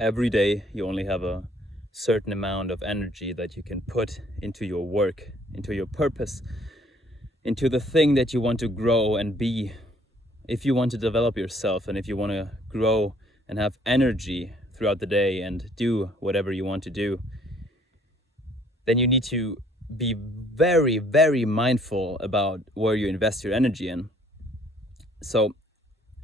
every day you only have a certain amount of energy that you can put into your work, into your purpose, into the thing that you want to grow and be. If you want to develop yourself and if you want to grow and have energy throughout the day and do whatever you want to do, then you need to be very, very mindful about where you invest your energy in. So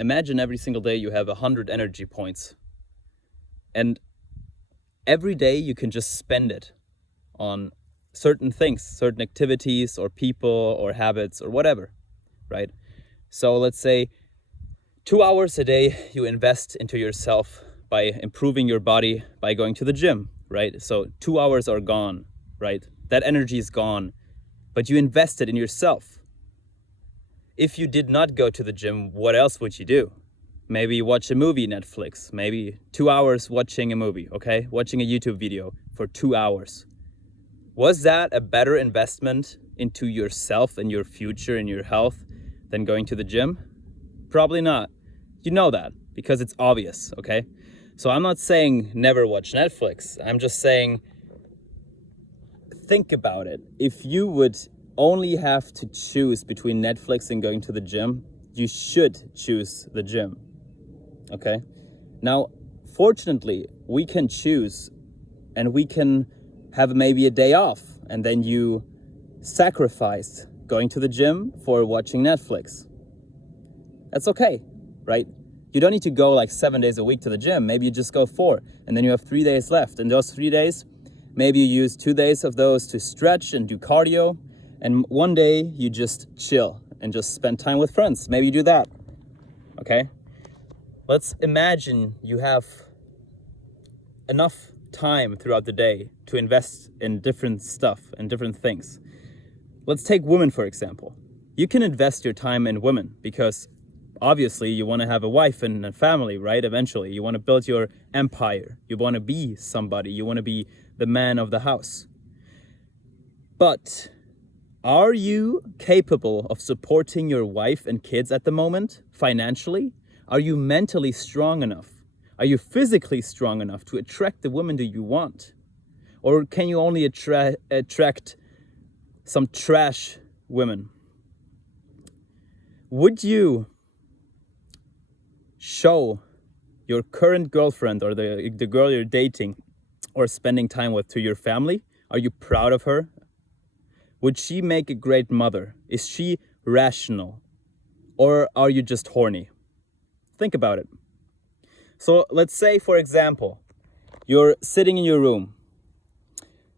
imagine every single day you have 100 energy points, and every day you can just spend it on certain things, certain activities or people or habits or whatever, right? So let's say 2 hours a day you invest into yourself by improving your body, by going to the gym, right? So 2 hours are gone, right? That energy is gone, but you invested in yourself. If you did not go to the gym, what else would you do? Maybe watch a movie, Netflix, maybe 2 hours watching a movie, okay? Watching a YouTube video for 2 hours. Was that a better investment into yourself and your future and your health than going to the gym? Probably not. You know that because it's obvious, okay? So I'm not saying never watch Netflix. I'm just saying think about it. If you would only have to choose between Netflix and going to the gym, you should choose the gym. Okay? Now, fortunately, we can choose and we can have maybe a day off, and then you sacrifice going to the gym for watching Netflix. That's okay, right? You don't need to go like 7 days a week to the gym. Maybe you just go 4, and then you have 3 days left. And those 3 days, maybe you use 2 days of those to stretch and do cardio, and one day you just chill and just spend time with friends. Maybe you do that, okay? Let's imagine you have enough time throughout the day to invest in different stuff and different things. Let's take women, for example. You can invest your time in women because obviously you want to have a wife and a family, right? Eventually, you want to build your empire. You want to be somebody. You want to be the man of the house. But are you capable of supporting your wife and kids at the moment financially? Are you mentally strong enough? Are you physically strong enough to attract the woman that you want? Or can you only attract some trash women? Would you show your current girlfriend or the girl you're dating or spending time with to your family? Are you proud of her? Would she make a great mother? Is she rational? Or are you just horny? Think about it. So let's say, for example, you're sitting in your room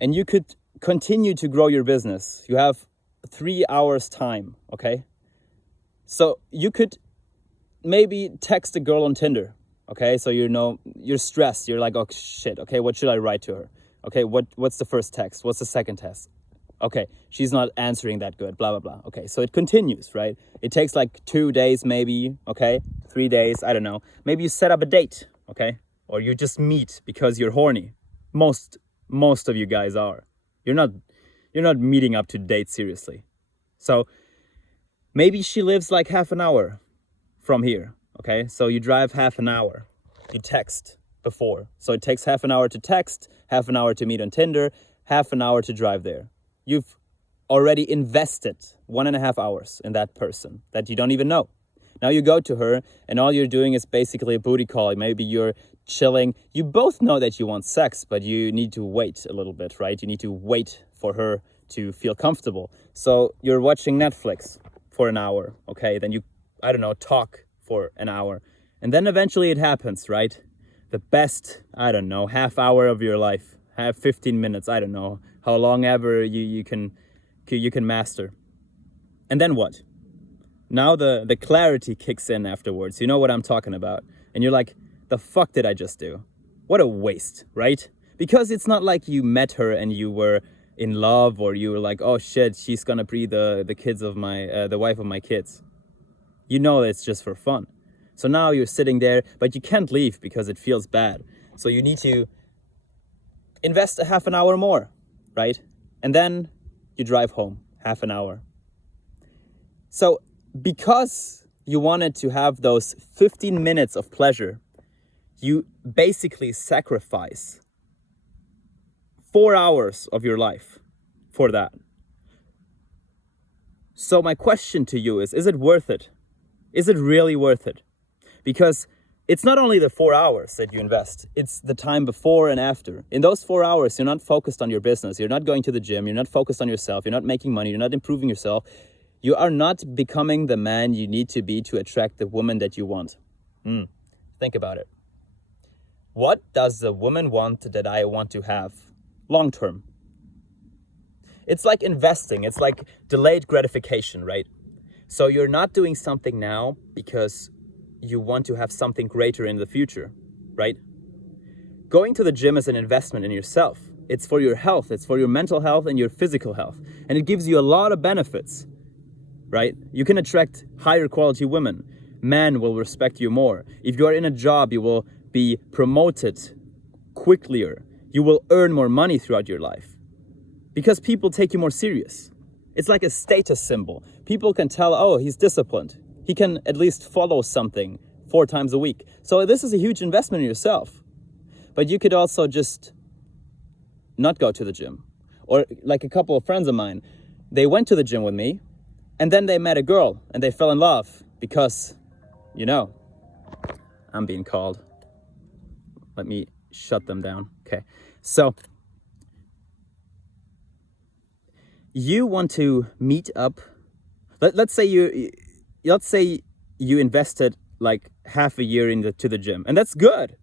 and you could continue to grow your business. You have 3 hours time, okay? So you could maybe text a girl on Tinder, okay? So you're stressed. You're like, oh shit, okay, what should I write to her? Okay, what's the first text? What's the second text? Okay, she's not answering that good, blah, blah, blah. Okay, so it continues, right? It takes like 2 days maybe, okay? 3 days, I don't know. Maybe you set up a date, okay? Or you just meet because you're horny. Most of you guys are. You're not meeting up to date seriously. So maybe she lives like half an hour from here, okay? So you drive half an hour. You text before. So it takes half an hour to text, half an hour to meet on Tinder, half an hour to drive there. You've already invested 1.5 hours in that person that you don't even know. Now you go to her and all you're doing is basically a booty call. Maybe you're chilling. You both know that you want sex, but you need to wait a little bit, right? You need to wait for her to feel comfortable. So you're watching Netflix for an hour, okay? Then you, I don't know, talk for an hour. And then eventually it happens, right? The best, I don't know, half hour of your life. Have 15 minutes, I don't know, how long ever you can master. And then what? Now the clarity kicks in afterwards. You know what I'm talking about. And you're like, the fuck did I just do? What a waste, right? Because it's not like you met her and you were in love, or you were like, oh shit, she's gonna be the kids of my, the wife of my kids. You know it's just for fun. So now you're sitting there, but you can't leave because it feels bad. So you need to invest a half an hour more, right? And then you drive home, half an hour. So because you wanted to have those 15 minutes of pleasure, you basically sacrifice 4 hours of your life for that. So my question to you is it worth it? Is it really worth it? Because it's not only the 4 hours that you invest, it's the time before and after. In those 4 hours, you're not focused on your business. You're not going to the gym. You're not focused on yourself. You're not making money. You're not improving yourself. You are not becoming the man you need to be to attract the woman that you want. Think about it. What does the woman want that I want to have long term? It's like investing. It's like delayed gratification, right? So you're not doing something now because you want to have something greater in the future, right? Going to the gym is an investment in yourself. It's for your health. It's for your mental health and your physical health. And it gives you a lot of benefits, right? You can attract higher quality women. Men will respect you more. If you are in a job, you will be promoted quicker. You will earn more money throughout your life because people take you more serious. It's like a status symbol. People can tell, oh, he's disciplined. He can at least follow something 4 times a week. So this is a huge investment in yourself. But you could also just not go to the gym. Or like a couple of friends of mine, they went to the gym with me and then they met a girl and they fell in love because, you know, I'm being called. Let me shut them down. Okay. So you want to meet up. Let's say you invested like half a year to the gym, and that's good,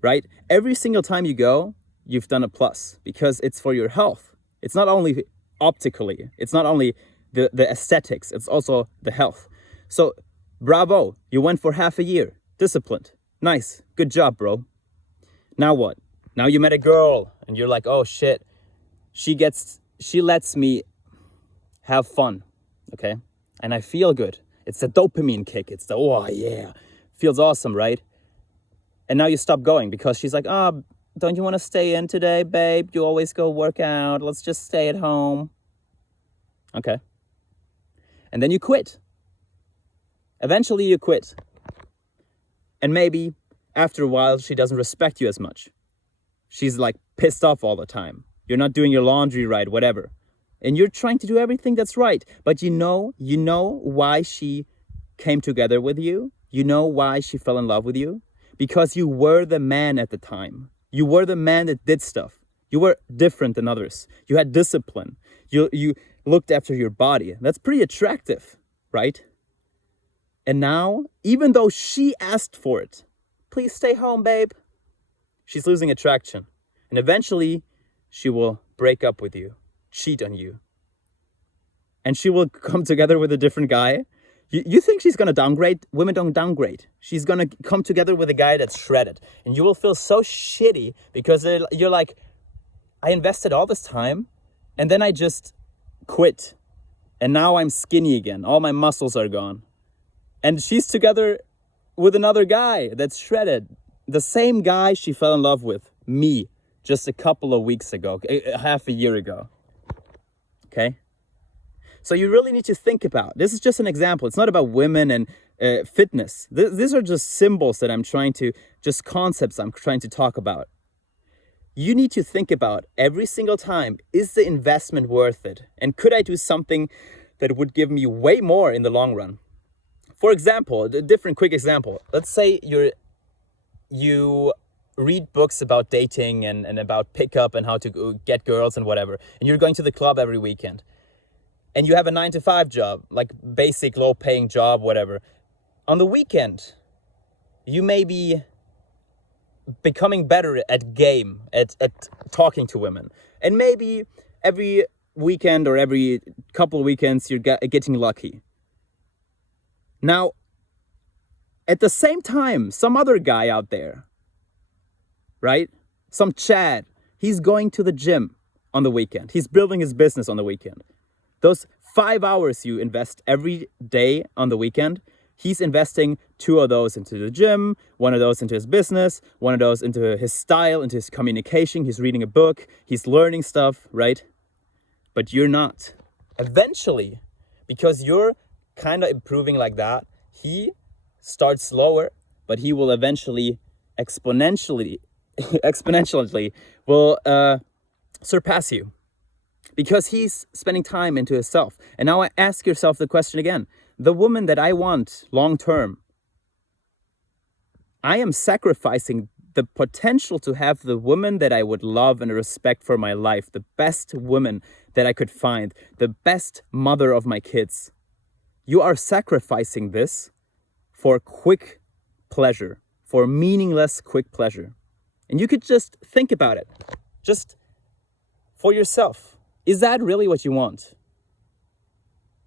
right? Every single time you go, you've done a plus because it's for your health. It's not only optically, it's not only the aesthetics, it's also the health. So bravo, you went for half a year, disciplined. Nice, good job, bro. Now what? Now you met a girl and you're like, oh shit, she lets me have fun, okay? And I feel good. It's the dopamine kick. It's the, oh yeah, feels awesome, right? And now you stop going because she's like, oh, don't you want to stay in today, babe? You always go work out. Let's just stay at home. Okay. And then you quit. Eventually you quit. And maybe after a while, she doesn't respect you as much. She's like pissed off all the time. You're not doing your laundry right, whatever. And you're trying to do everything that's right. But you know why she came together with you? You know why she fell in love with you? Because you were the man at the time. You were the man that did stuff. You were different than others. You had discipline. You looked after your body. That's pretty attractive, right? And now, even though she asked for it, please stay home, babe, she's losing attraction. And eventually, she will break up with you, cheat on you. And she will come together with a different guy. You think she's going to downgrade? Women don't downgrade. She's going to come together with a guy that's shredded. And you will feel so shitty because you're like, I invested all this time and then I just quit. And now I'm skinny again. All my muscles are gone. And she's together with another guy that's shredded. The same guy she fell in love with, me, just a couple of weeks ago, half a year ago. Okay? So you really need to think about, this is just an example. It's not about women and fitness. These are just symbols that just concepts I'm trying to talk about. You need to think about every single time, is the investment worth it? And could I do something that would give me way more in the long run? For example, a different quick example. Let's say you read books about dating and about pickup and how to get girls and whatever. And you're going to the club every weekend. And you have a 9-to-5 job, like basic low-paying job, whatever. On the weekend, you may be becoming better at talking to women. And maybe every weekend or every couple of weekends, you're getting lucky. Now, at the same time, some other guy out there, right? Some Chad, he's going to the gym on the weekend. He's building his business on the weekend. Those 5 hours you invest every day on the weekend, he's investing 2 of those into the gym, 1 of those into his business, 1 of those into his style, into his communication. He's reading a book, he's learning stuff, right? But you're not. Eventually, because you're kind of improving like that, he starts slower, but he will eventually exponentially will surpass you, because he's spending time into himself. And now I ask yourself the question again: the woman that I want long term, I am sacrificing the potential to have the woman that I would love and respect for my life, the best woman that I could find, the best mother of my kids. You are sacrificing this for quick pleasure, for meaningless quick pleasure. And you could just think about it, just for yourself. Is that really what you want?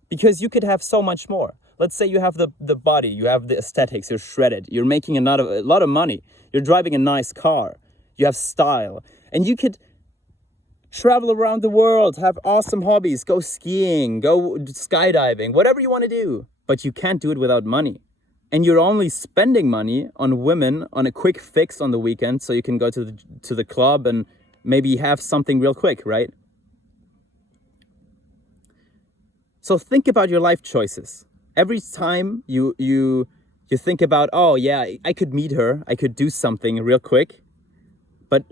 Because you could have so much more. Let's say you have the body, you have the aesthetics, you're shredded, you're making a lot of money, you're driving a nice car, you have style, and you could travel around the world, have awesome hobbies, go skiing, go skydiving, whatever you want to do, but you can't do it without money. And you're only spending money on women on a quick fix on the weekend, so you can go to the club and maybe have something real quick, right? So think about your life choices. Every time you think about, oh yeah, I could meet her, I could do something real quick, but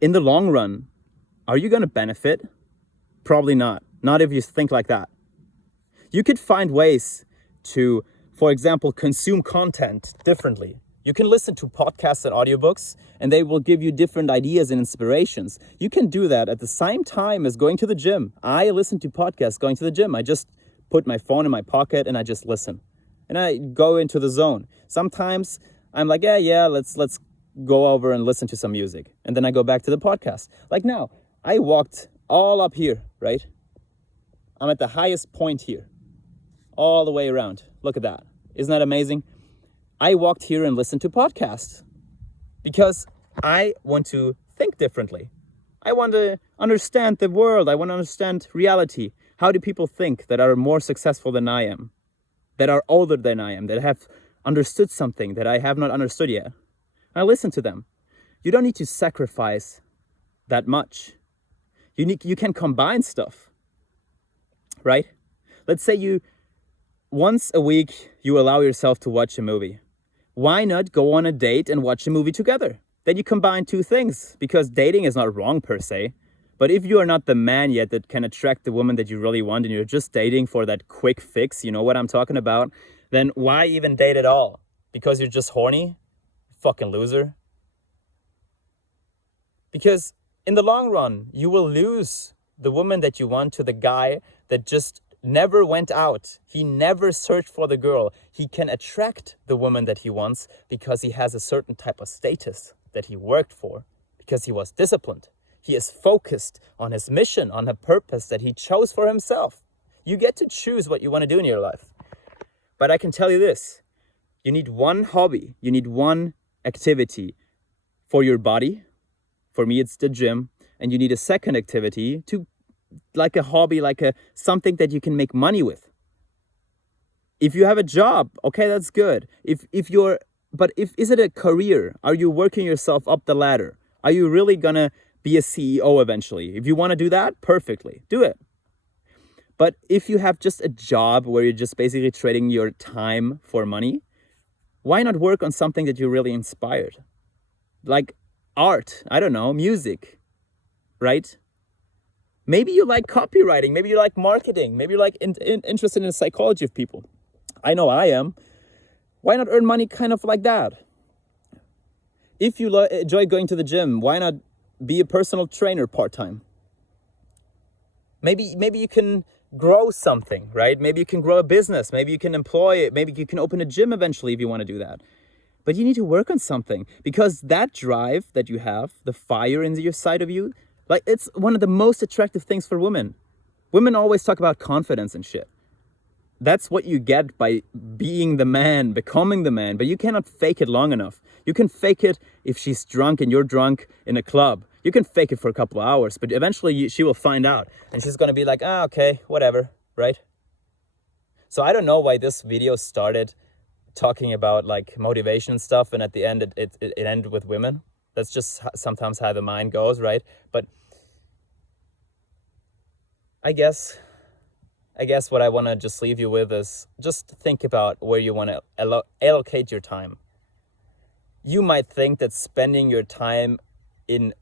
in the long run, are you going to benefit? Probably not. Not if you think like that. You could find ways to, for example, consume content differently. You can listen to podcasts and audiobooks, and they will give you different ideas and inspirations. You can do that at the same time as going to the gym. I listen to podcasts going to the gym. I just put my phone in my pocket and I just listen. And I go into the zone. Sometimes I'm like, yeah, let's go over and listen to some music. And then I go back to the podcast. Like now, I walked all up here, right? I'm at the highest point here, all the way around. Look at that. Isn't that amazing? I walked here and listened to podcasts because I want to think differently. I want to understand the world. I want to understand reality. How do people think that are more successful than I am, that are older than I am, that have understood something that I have not understood yet? I listen to them. You don't need to sacrifice that much. You can combine stuff, right? Let's say once a week you allow yourself to watch a movie. Why not go on a date and watch a movie together? Then you combine two things, because dating is not wrong per se. But if you are not the man yet that can attract the woman that you really want, and you're just dating for that quick fix, you know what I'm talking about, then why even date at all? Because you're just horny? Fucking loser. Because in the long run, you will lose the woman that you want to the guy that just never went out. He never searched for the girl. He can attract the woman that he wants because he has a certain type of status that he worked for, because he was disciplined. He is focused on his mission, on a purpose that he chose for himself. You get to choose what you want to do in your life. But I can tell you this, you need one hobby, you need one activity for your body. For me, it's the gym. And you need a second activity to, like a hobby, something that you can make money with. If you have a job, okay, that's good. Is it a career? Are you working yourself up the ladder? Are you really gonna be a CEO eventually? If you want to do that, perfectly, do it. But if you have just a job where you're just basically trading your time for money, why not work on something that you're really inspired? Like art, I don't know, music, right? Maybe you like copywriting, maybe you like marketing, maybe you're like interested in the psychology of people. I know I am. Why not earn money kind of like that? If you enjoy going to the gym, why not be a personal trainer part-time? Maybe you can grow something, right? Maybe you can grow a business. Maybe you can employ, maybe you can open a gym eventually if you want to do that. But you need to work on something, because that drive that you have, the fire in your side of you, like it's one of the most attractive things for women. Women always talk about confidence and shit. That's what you get by being the man, becoming the man, but you cannot fake it long enough. You can fake it if she's drunk and you're drunk in a club. You can fake it for a couple of hours, but eventually she will find out and she's going to be like, okay, whatever, right? So I don't know why this video started talking about like motivation and stuff, and at the end it ended with women. That's just sometimes how the mind goes, right? But I guess what I want to just leave you with is just think about where you want to allocate your time. you might think that spending your time in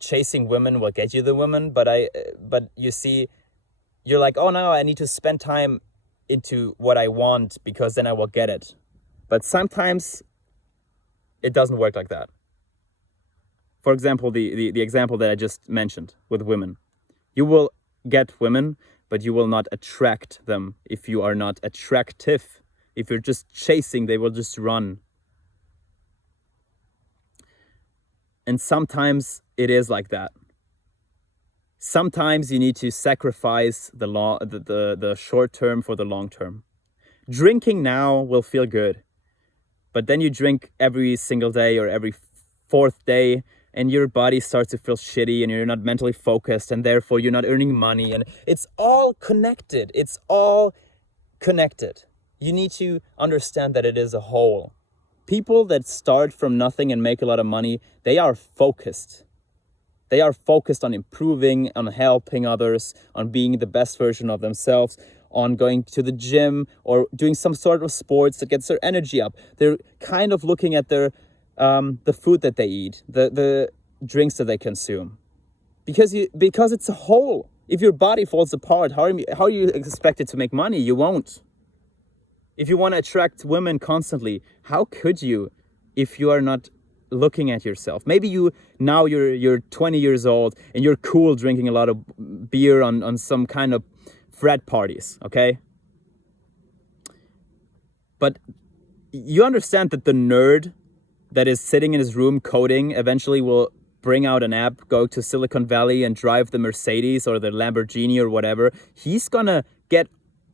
chasing women will get you the woman, but you see, you're like, oh no, I need to spend time into what I want because then I will get it. But sometimes it doesn't work like that. For example, the example that I just mentioned with women. You will get women, but you will not attract them if you are not attractive. If you're just chasing, they will just run. And sometimes it is like that. Sometimes you need to sacrifice the short term for the long term. Drinking now will feel good, but then you drink every single day or every fourth day, and your body starts to feel shitty and you're not mentally focused, and therefore you're not earning money, and it's all connected. It's all connected. You need to understand that it is a whole. People that start from nothing and make a lot of money, they are focused. They are focused on improving, on helping others, on being the best version of themselves, on going to the gym or doing some sort of sports that gets their energy up. They're kind of looking at their the food that they eat, the drinks that they consume, because it's a whole. If your body falls apart, how are you expected to make money? You won't. If you want to attract women constantly, how could you if you are not looking at yourself? Maybe you're 20 years old and you're cool drinking a lot of beer on some kind of frat parties, okay? But you understand that the nerd that is sitting in his room coding eventually will bring out an app, go to Silicon Valley and drive the Mercedes or the Lamborghini or whatever. He's gonna get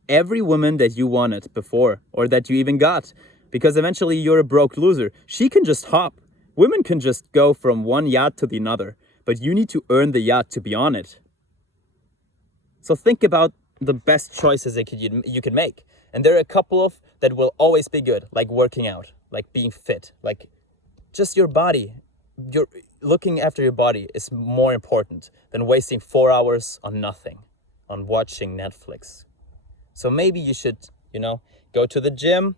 every woman that you wanted before or that you even got, because eventually you're a broke loser. She can just hop. Women can just go from one yacht to the another, but you need to earn the yacht to be on it. So think about the best choices that you can make. And there are a couple of that will always be good, like working out, like being fit, like just your body. You're looking after your body is more important than wasting 4 hours on nothing, on watching Netflix. So maybe you should, go to the gym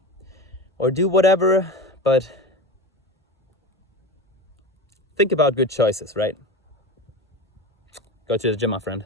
or do whatever, but think about good choices, right? Go to the gym, my friend.